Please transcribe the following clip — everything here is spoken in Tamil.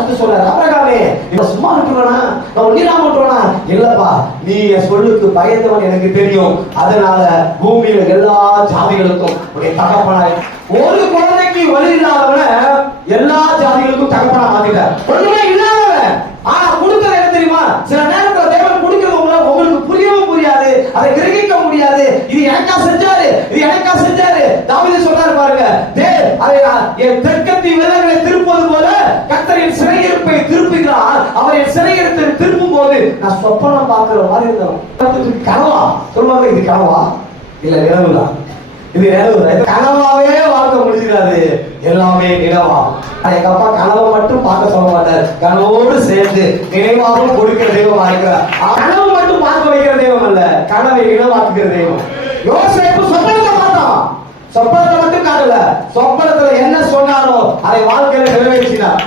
பார்த்து சொல்றாரு, ஆபிரகாமே இவன் சும்மா விட்டுருவானா, நான் ஒன்னிடாம விட்டுருவானா? இல்லப்பா, நீ என் சொல்லுக்கு பயந்தவன் எனக்கு தெரியும், அதனால பூமியில எல்லா ஜாதிகளுக்கும் உடைய தகப்பனாய். ஒரு குழந்தைக்கு வழி இல்லாதவன எல்லா ஜாதிகளுக்கும் தகப்பனா மாத்திட்டார். ஒண்ணுமே இல்லாதவன் ஆனா கொடுக்கறது என்ன தெரியுமா? சில நேரத்துல தேவன் கொடுக்கிறது உங்களுக்கு புரியவும் புரியாது, அதை கிரகிக்க முடியாது. இது எனக்கா செஞ்சாரு, இது எனக்கா செஞ்சாரு. தாவீது சொல்றாரு பாருங்க, என் தெற்கத்தி விலங்குகளை திருப்பது போல கர்த்தர் என் சிறையிருப்பை திருப்புகிறார். அவர் என் சிறையிருப்பை திருப்பும் போது நான் சொப்பனம் பார்க்கிற மாதிரி இருந்தோம். கனவா சொல்லுவாங்க, இது கனவா இல்ல நிலவுதான், இது நிலவு. கனவாவே வாழ்க்கை முடிஞ்சிடாது, எல்லாமே நிலவா. எங்க அப்பா கனவை மட்டும் பார்க்க சொல்ல மாட்டார், கனவோடு சேர்ந்து நினைவாகவும் கொடுக்கிற தெய்வமா இருக்கிறார். கனவு மட்டும் பார்க்க வைக்கிற தெய்வம் அல்ல, கனவை நிலவாக்குகிற தெய்வம். யோசேப்பு சொப்பனத்தை பார்த்தான், சொப்பனத்தை மட்டும் காட்டல, சொப்பனத்துல என்ன சொன்னாரோ அதை வாழ்க்கையில நிறைவேற்றினார்.